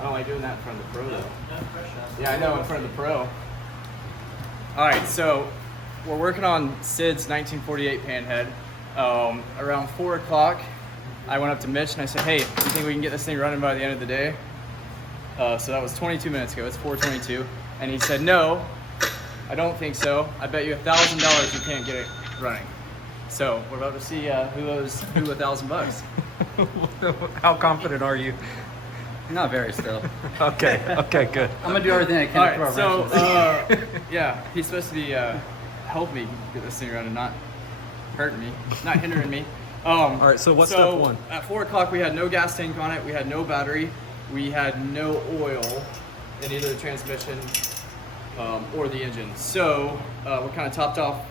I don't like doing that in front of the pro though. Yeah, I know, in front of the pro. All right, so we're working on Sid's 1948 Panhead. Around 4 o'clock, I went up to Mitch and I said, hey, do you think we can get this thing running by the end of the day? So that was 22 minutes ago. It's 4:22. And he said, no, I don't think so. I bet you $1,000 you can't get it running. So we're about to see who owes who $1,000. How confident are you? Not very still. Okay, good. I'm gonna do everything I can. All right, so yeah, he's supposed to be helping me get this thing running, not hurting me, not hindering me. All right, so what's step one? At 4 o'clock, we had no gas tank on it. We had no battery. We had no oil in either the transmission or the engine. So we're kind of topped off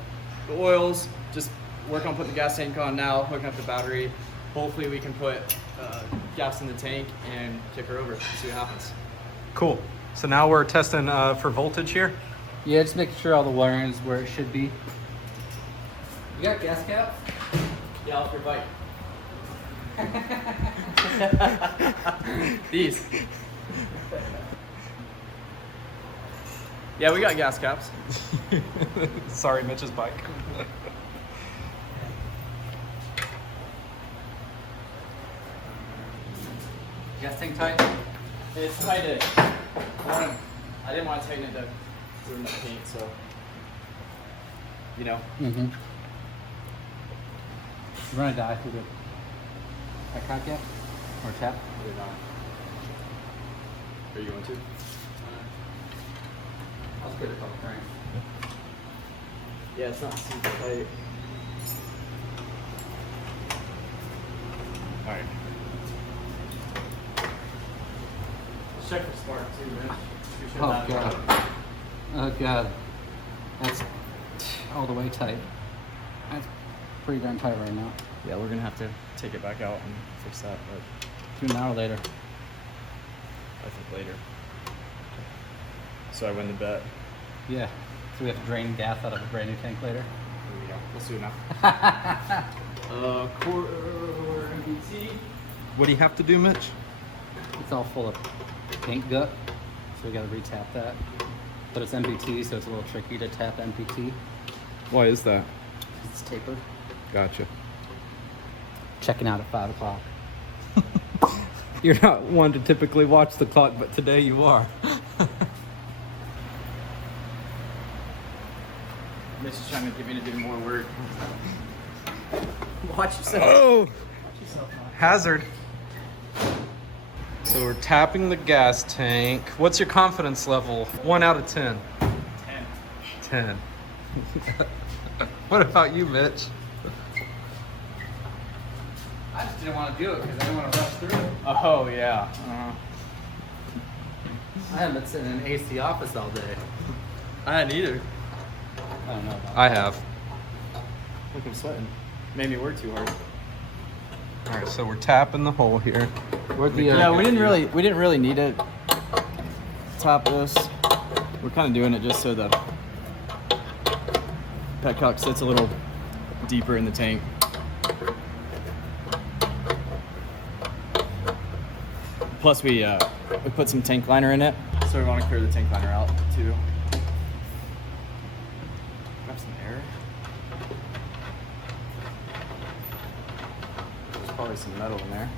the oils. Just work on putting the gas tank on now, hooking up the battery. Hopefully we can put gas in the tank and kick her over, see what happens. Cool. So now we're testing for voltage here. Yeah, just making sure all the wiring is where it should be. You got gas cap? Yeah, off your bike. These. Yeah, we got gas caps. Sorry, Mitch's bike. Gas tank tight? It's tight. I didn't want to tighten it to ruin the paint, so you know. Mm-hmm. Run a die through the cock yet? Or tap? Or not. Are you going to? I'll spray the couple crank. Yeah, it's not super tight. All right. Let's check the spark too, man. Oh god. Oh god. That's all the way tight. That's pretty darn tight right now. Yeah, we're gonna have to take it back out and fix that, but Do an hour later. I think later. So I win the bet. Yeah. So we have to drain gas out of a brand new tank later. Here we go. We'll see now. Quarter MBT. What do you have to do, Mitch? It's all full of paint gut, so we gotta retap that. But it's MPT, so it's a little tricky to tap MPT. Why is that? It's tapered. Gotcha. Checking out at 5 o'clock. You're not one to typically watch the clock, but today you are. Mitch is trying to get me to do more work. Watch yourself. Oh! Watch yourself, man. Hazard. So we're tapping the gas tank. What's your confidence level? 1 out of 10. 10. What about you, Mitch? I just didn't want to do it because I didn't want to rush through it. Oh, yeah. I haven't been sitting in an AC office all day. I hadn't either. I don't know about I have. Look, I'm sweating. Made me work too hard. All right, so we're tapping the hole here. Where'd the, Yeah, we didn't really need to top this. We're kind of doing it just so the petcock sits a little deeper in the tank. Plus we put some tank liner in it, so we want to clear the tank liner out too. Grab some air. There's probably some metal in there.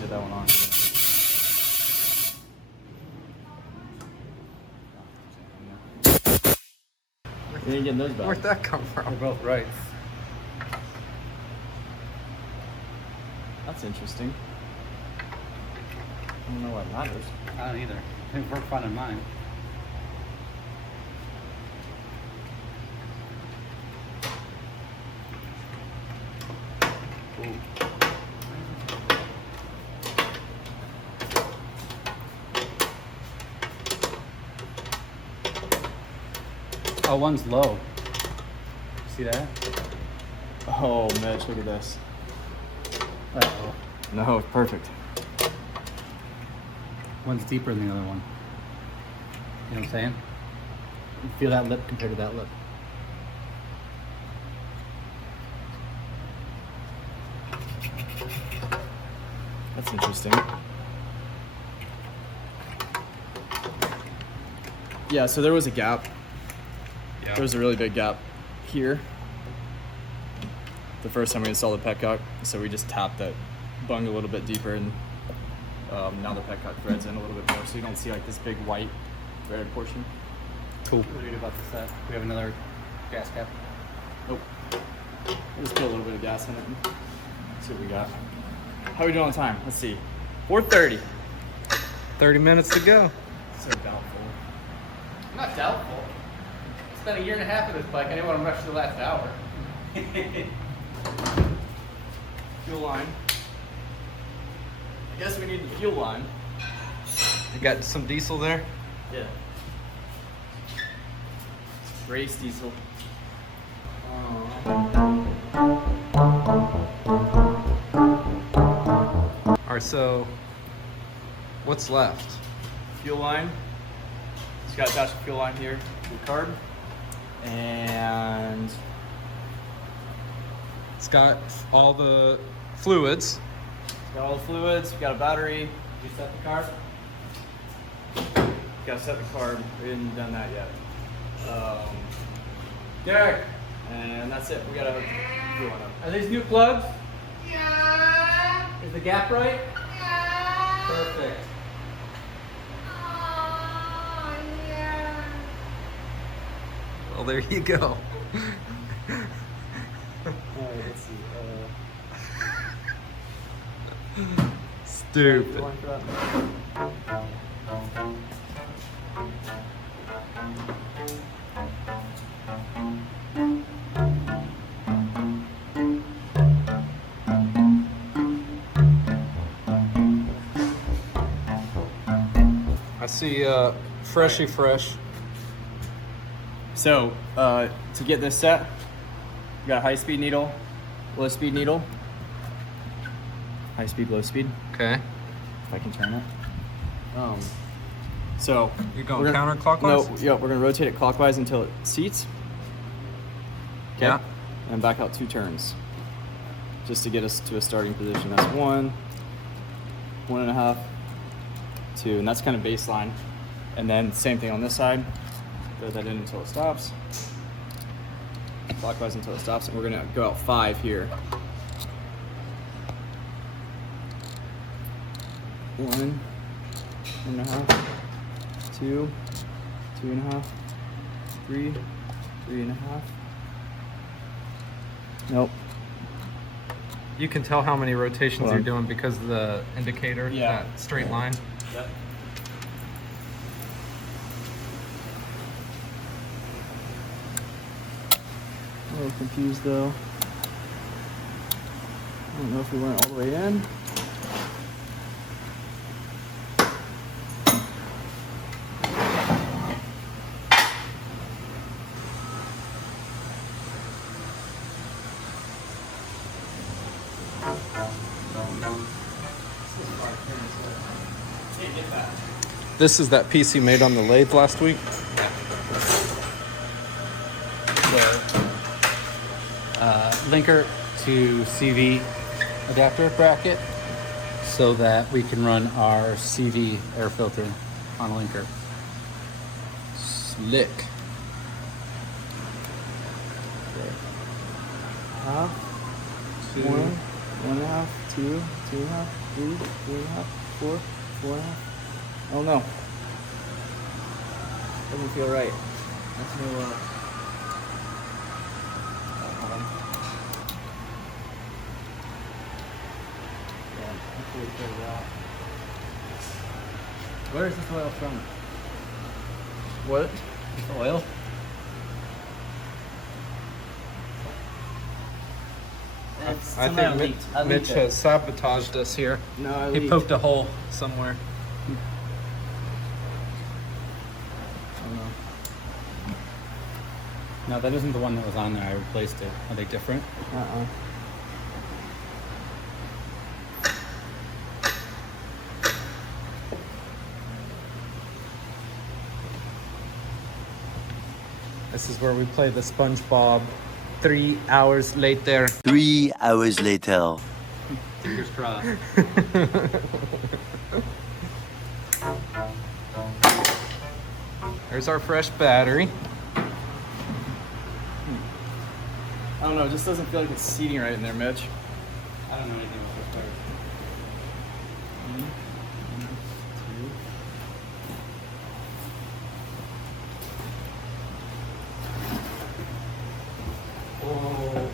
Get that one on. You ain't getting those back. Where'd that come from? They're both right. That's interesting. I don't know what matters. I don't either. I think we're finding mine. Ooh. Oh, one's low. See that? Oh, Mitch, look at this. Uh-oh. No, it's perfect. One's deeper than the other one. You know what I'm saying? You feel that lip compared to that lip. interesting. Yeah, so there was a gap. Yeah. There was a really big gap here the first time we installed the petcock, so we just tapped that bung a little bit deeper, and now the petcock threads in a little bit more, so you don't see like this big white threaded portion. Cool. What do we do about this set? We have another gas cap. Nope. We'll just put a little bit of gas in it and see what we got. How are we doing on time? Let's see. 4:30. 30 minutes to go. So doubtful. I'm not doubtful. It's been a year and a half of this bike. I didn't want to rush the last hour. Fuel line. I guess we need the fuel line. You got some diesel there? Yeah. Race diesel. All right, so what's left? Fuel line. Just got to attach the fuel line here to the carb. And It's got all the fluids. got all the fluids, we got a battery. Did you set the carb? Got to set the carb. We haven't done that yet. Derek! And that's it. We got to fuel line up. Are these new plugs? Yeah. Is the gap right? Yeah. Perfect. Oh, yeah. Well, there you go. Alright, let's see. Stupid. Fuel line for that. I see freshy fresh. So, to get this set, we got a high-speed needle, low-speed needle. High-speed, low-speed, Okay. if I can turn it. So You're going we're gonna- counterclockwise? No, yeah, we're gonna rotate it clockwise until it seats. Okay? Yeah. And back out 2 turns, just to get us to a starting position. That's 1, 1.5, 2, and that's kind of baseline. And then same thing on this side. Throw that in until it stops. Clockwise until it stops, and we're gonna go out 5 here. 1, 1.5, 2, 2.5, 3, 3.5. Nope. You can tell how many rotations Hold you're on. doing because of the indicator, Yeah. that straight line. Yep. A little confused though. I don't know if we went all the way in. This is that piece you made on the lathe last week? Linker to CV adapter bracket so that we can run our CV air filter on a linker. Slick. Half, 2. 1, 1.5, 2, 2.5, 3, 3.5, 4, 4.5. Oh no. Doesn't feel right. That's no, hold on. Yeah, hopefully it goes out. Where is this oil from? What? This oil? It's- I somebody think leaked. I Mitch leaked it. has sabotaged us here. No, I He leaked. poked a hole somewhere. Oh no. No, that isn't the one that was on there. I replaced it. Are they different? Uh-uh. This is where we play the SpongeBob 3 hours later. 3 hours later. Fingers crossed. There's our fresh battery. I don't know, it just doesn't feel like it's seating right in there, Mitch. I don't know anything about this car. Oh,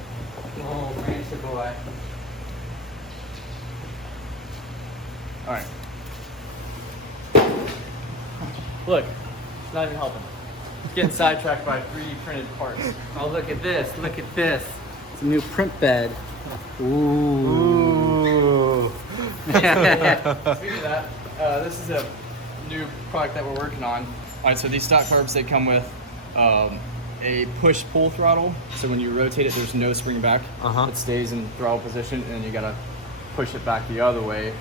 rancher boy. All right. Look, it's not even helping. It's getting sidetracked by 3D printed parts. Oh, look at this. Look at this. It's a new print bed. Ooh. Ooh. Speaking of that, this is a new product that we're working on. All right, so these stock carbs, they come with a push-pull throttle. So when you rotate it, there's no spring back. It stays in throttle position, and then you gotta push it back the other way.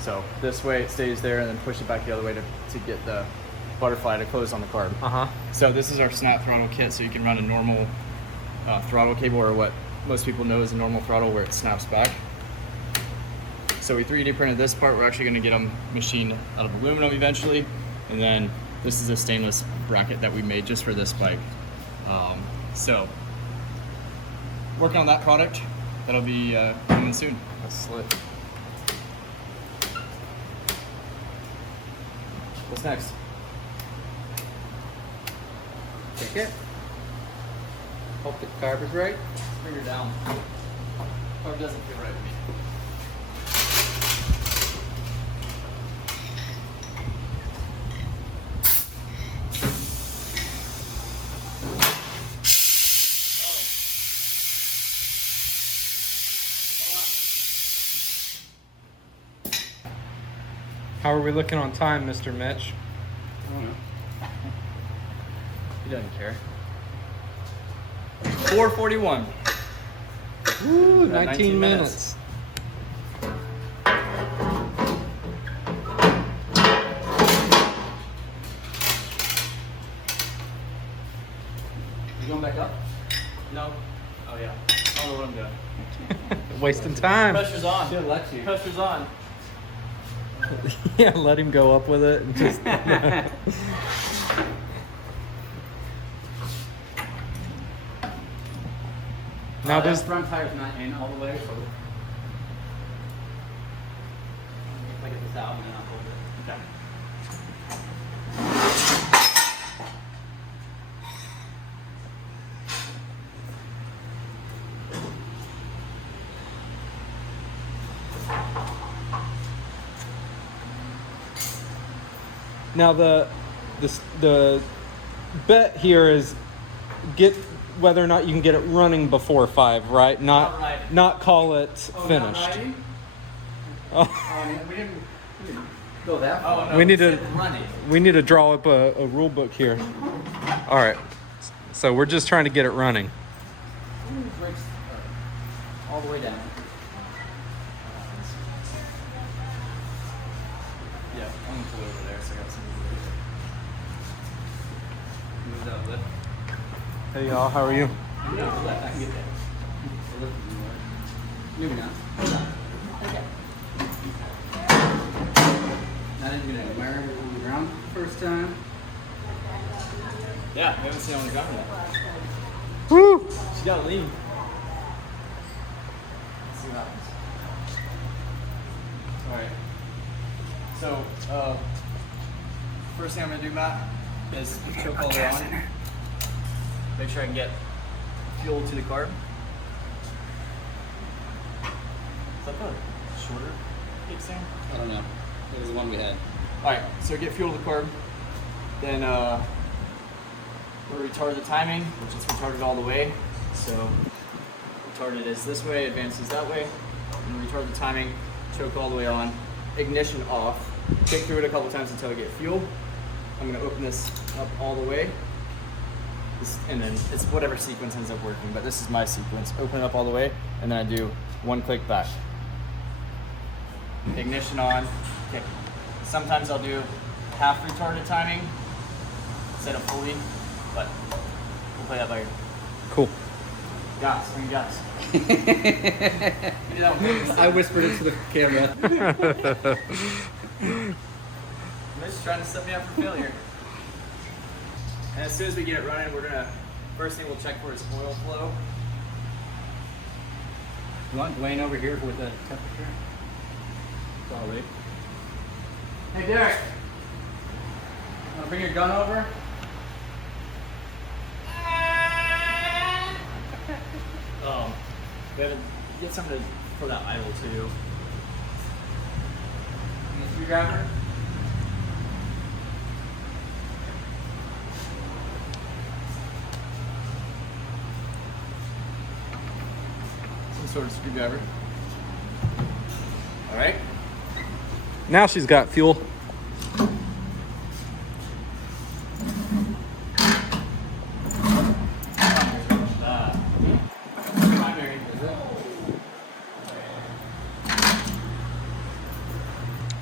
So this way it stays there, and then push it back the other way to get the butterfly to close on the carb. So this is our snap throttle kit, so you can run a normal throttle cable, or what most people know as a normal throttle, where it snaps back. So we 3D printed this part. We're actually gonna get them machined out of aluminum eventually. And then this is a stainless bracket that we made just for this bike. So working on that product. That'll be coming soon. That's slick. What's next? Check it. Hope the carb is right. Bring her down. Carb doesn't feel right to me. How are we looking on time, Mr. Mitch? I don't know. He doesn't care. 4:41. Woo, About 19 minutes. You going back up? No. Oh yeah. I don't know what I'm doing. Wasting time. Pressure's on. She'll let you. Pressure's on. Yeah, let him go up with it and just. Now That does front tire's not in all the way, so if I get this out and then I'll hold it. Okay. now the bet here is get whether or not you can get it running before 5, right? Not riding. Not call it finished. Oh, We didn't Go that far. Oh no. We need to- said running. we need to draw up a rule book here. All right, so we're just trying to get it running. Brakes are all the way down. Yeah, I'm gonna pull over there so I got some. Move that lift. Hey y'all, how are you? No, left. I can get that. The lift isn't working. Maybe not. Okay. Not even gonna wire it on the ground the first time. Yeah, we haven't seen it on the ground yet. Woo! She got lean. Let's see what happens. Alright. So, first thing I'm gonna do, Matt, is choke all the way on. Make sure I can get fuel to the carb. Is that the shorter kickstand? I don't know. It was the one we had. Alright, so get fuel to the carb. Then we'll retard the timing, which is retarded all the way. So retarded is this way, advances that way. And retard the timing, choke all the way on, ignition off. Kick through it a couple times until I get fuel. I'm gonna open this up all the way. And then it's whatever sequence ends up working, but this is my sequence. Open it up all the way, and then I do one click back. Ignition on, kick. Sometimes I'll do half retarded timing instead of fully, but we'll play that by ear. Cool. Gas, bring gas. I whispered into the camera. Mitch trying to set me up for failure. And as soon as we get it running, first thing we'll check for is oil flow. You want Duane over here with the temperature? It's all right. Hey Derek, wanna bring your gun over? We have to get something for that idle too. And the screwdriver? Some sort of screwdriver. All right. Now she's got fuel.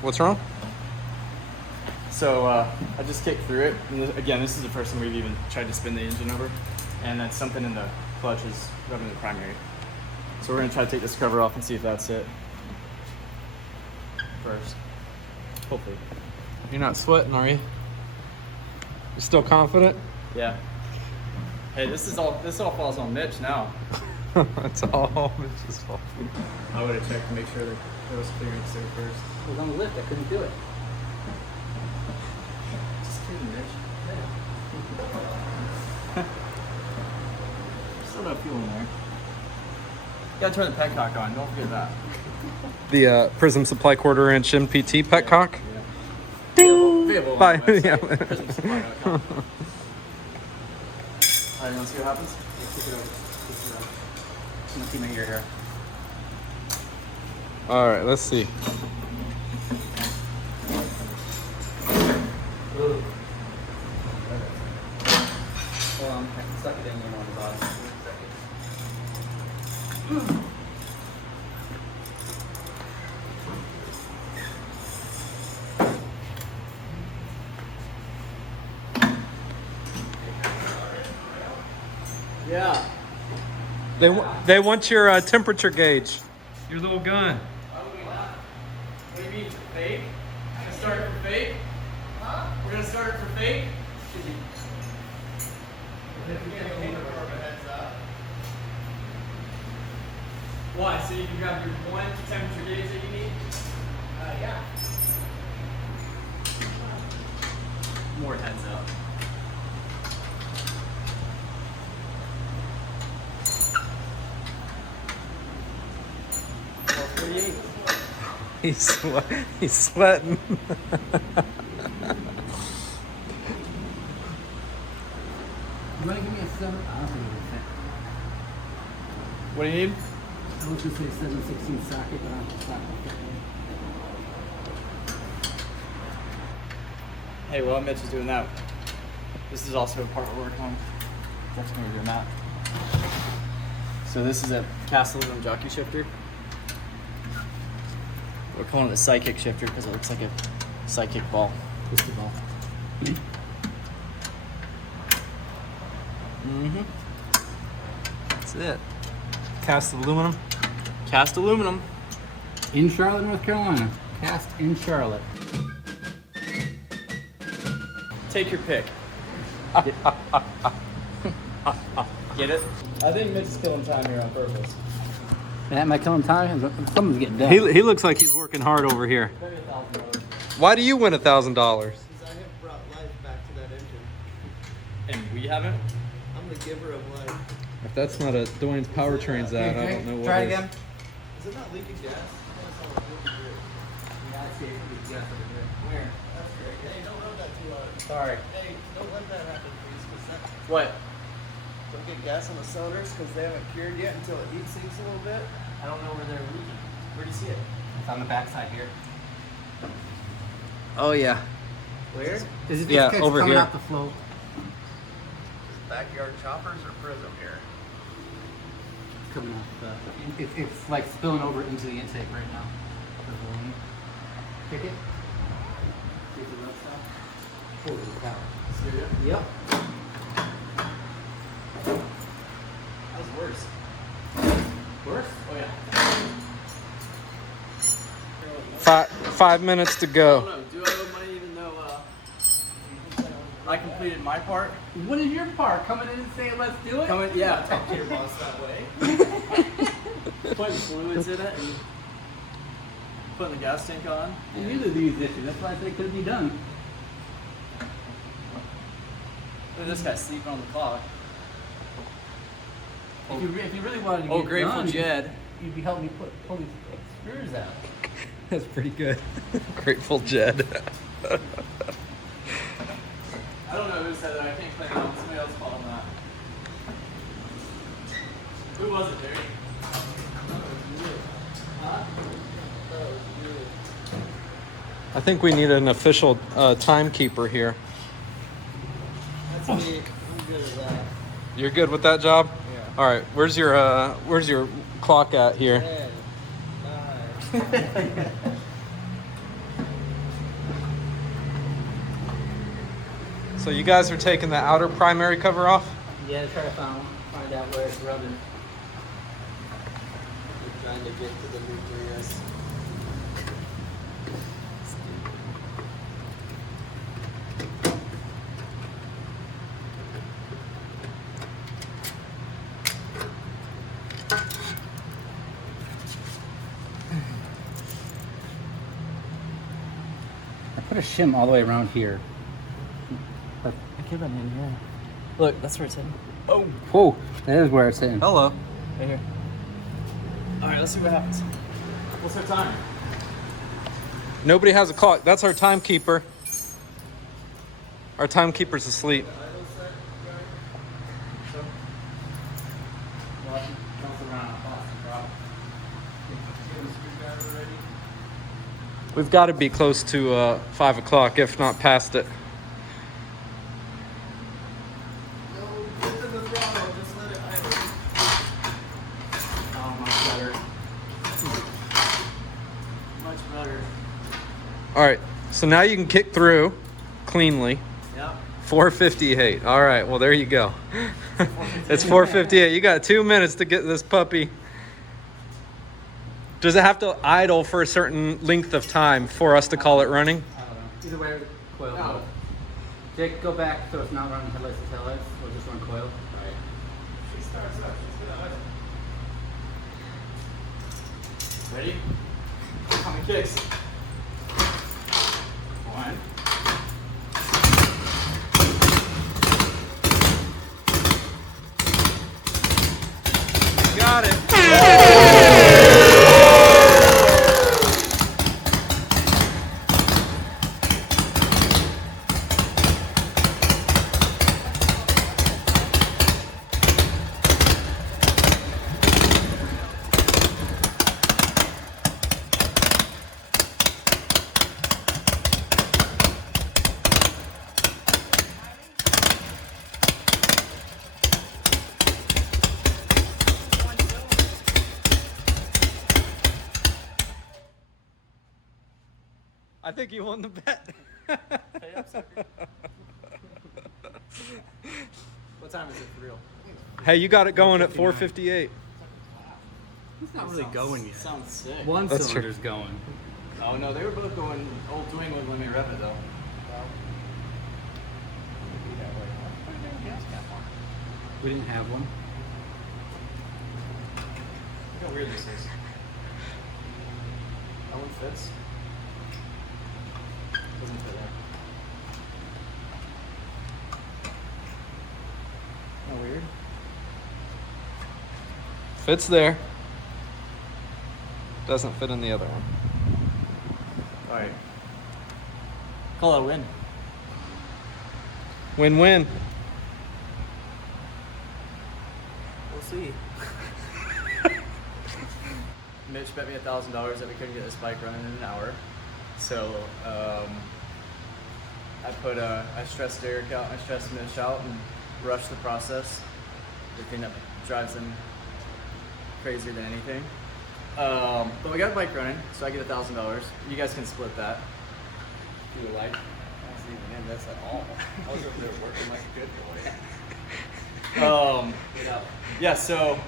What's wrong? So I just kicked through it. And again, this is the first time we've even tried to spin the engine over. And that's something in the clutch is rubbing the primary. So we're gonna try to take this cover off and see if that's it first. Hopefully. You're not sweating, are you? You still confident? Yeah. Hey, this all falls on Mitch now. That's all Mitch's fault. I would have checked to make sure that there was clearance there first. I was on the lift. I couldn't do it. Just kidding, Mitch. Still no fuel in there. You gotta turn the petcock on. Don't forget that. The Prism Supply 1/4-inch MPT petcock. Yeah. Ding! Available on Bye. the website, Yeah. prismsupply.com. Alright, you wanna see what happens? Kick it over. I'm gonna keep my ear here. All right, let's see. Hold on, I can suck it in on the bottom. Yeah. They want your temperature gauge. Your little gun. What do you mean for fake? We're gonna start it for fake? Huh? We're gonna start it for fake? Why? So you can grab your one temperature gauge that you need? Yeah. More heads up. He's sweating. You want to give me a 7? I don't think it's What do you need? I was going to say 7/16 socket, but it's not. Hey, while Mitch is doing that, this is also a part we're working on. Definitely we're doing that. So this is a cast aluminum jockey shifter. We're calling it a psychic shifter because it looks like a psychic ball. Just the ball. Mm-hmm. That's it. Cast aluminum. Cast aluminum. In Charlotte, North Carolina. Cast in Charlotte. Take your pick. Get it? I think Mitch is killing time here on purpose. Am I killing time? Something's getting done. He looks like he's working hard over here. Maybe $1,000. Why do you win $1,000? Because I have brought life back to that engine. And we haven't? I'm the giver of life. If that's not a Duane Powertrains ad, I don't know what Try it is. again. Is it not leaking gas? Where? That's great. Hey, don't rub that too hard. Sorry. Hey, don't let that happen, please. Because What? don't get gas on the cylinders because they haven't cured yet until it heat sinks a little bit. I don't know where they're leaking. Where do you see it? It's on the backside here. Oh yeah. Where? Is it Yeah, just over coming here. out the flow? Backyard choppers or Prism here? It's coming out the. It's like spilling over into the intake right now. Kick it. Here's the left side. Holy cow. See it? Yep. That was worse. Worse? Oh yeah. 5 minutes to I go. don't know. Do I owe money even though I completed my part? What is your part? Coming in and saying, let's do it? Yeah. Talk to your boss that way. Putting fluids in it and putting the gas tank on. And you're the musician. That's why I said it could be done. Look at this guy sleeping on the clock. If you really wanted to get Oh, it Grateful done, Jed. you'd be helping me pull these screws out. That's pretty good. Grateful Jed. I don't know who said that. I can't claim that. Somebody else called him that. Who was it, Barry? Huh? I think we need an official timekeeper here. That's me. I'm good at that. You're good with that job? Yeah. All right. Where's your clock at here? 10, 9. So you guys are taking the outer primary cover off? Yeah, try to find out where it's rubbing. We're trying to get to the nucleus. I put a shim all the way around here. I keep it in here. Look, that's where it's hitting. Oh. Whoa, that is where it's hitting. Hello. Right here. All right, let's see what happens. What's our time? Nobody has a clock. That's our timekeeper. Our timekeeper's asleep. We've got to be close to 5 o'clock, if not past it. No, get to the throttle. Just let it idle. Oh, much better. Much better. All right, so now you can kick through cleanly. Yep. 4:58. All right, well, there you go. It's 4:58. You got 2 minutes to get this puppy. Does it have to idle for a certain length of time for us to call it running? I don't know. Either way, coil. No. Jake, go back so it's not running headlights to taillights. We'll just run coil. Right. She starts up. She's good. Ready? How many kicks? 1. Got it. I think you won the bet. What time is it for real? Hey, you got it going at 4:58. It's not really going yet. Sounds sick. One That's true. cylinder's going. Oh no, they were both going. Old Duane wouldn't let me rev it though. We didn't have one. Look how weird this is. That one fits. Doesn't fit there. Isn't that weird? Fits there. Doesn't fit in the other one. Alright. Call that a win. Win-win. We'll see. Mitch bet me $1,000 that we couldn't get this bike running in an hour. So I stressed Derek out, I stressed Mitch out and rushed the process. The thing that drives him crazier than anything. But we got a bike running, so I get $1,000. You guys can split that if you would like. I wasn't even in this at all. I was over there working like a good boy. Yeah, so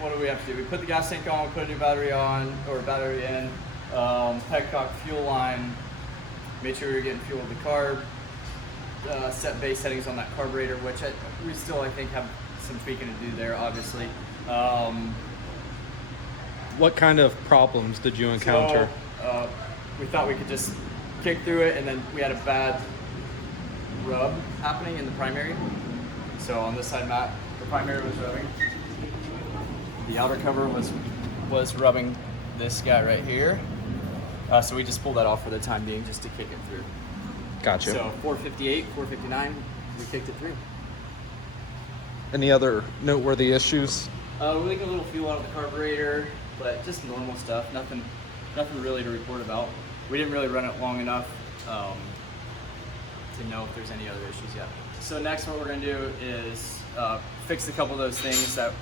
what do we have to do? We put the gas tank on, we put a new battery on, or battery in, petcock fuel line, make sure you're getting fuel with the carb, set base settings on that carburetor, which we still, I think, have some tweaking to do there, obviously. What kind of problems did you encounter? So, we thought we could just kick through it, and then we had a bad rub happening in the primary. So on this side, Matt, the primary was rubbing. The outer cover was rubbing this guy right here. So we just pulled that off for the time being, just to kick it through. Gotcha. So 458, 459, we kicked it through. Any other noteworthy issues? We leaked a little fuel out of the carburetor, but just normal stuff. Nothing really to report about. We didn't really run it long enough to know if there's any other issues yet. So next, what we're gonna do is fix a couple of those things that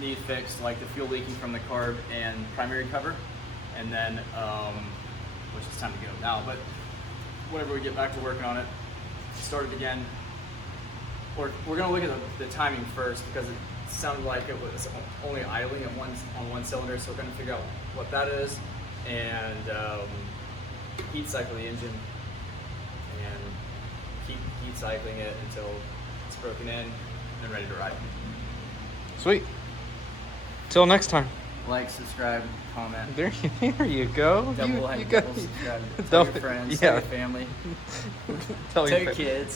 need fixed, like the fuel leaking from the carb and primary cover, and then which is time to go now. But whenever we get back to working on it, start it again. We're gonna look at the timing first, because it sounded like it was only idling on one cylinder, so we're gonna figure out what that is, and heat cycle the engine and keep heat cycling it until it's broken in and ready to ride. Sweet. Till next time. Like, subscribe, comment. There you go. Double You subscribe. got Tell double- your friends, yeah. tell your family, Tell tell your your kids.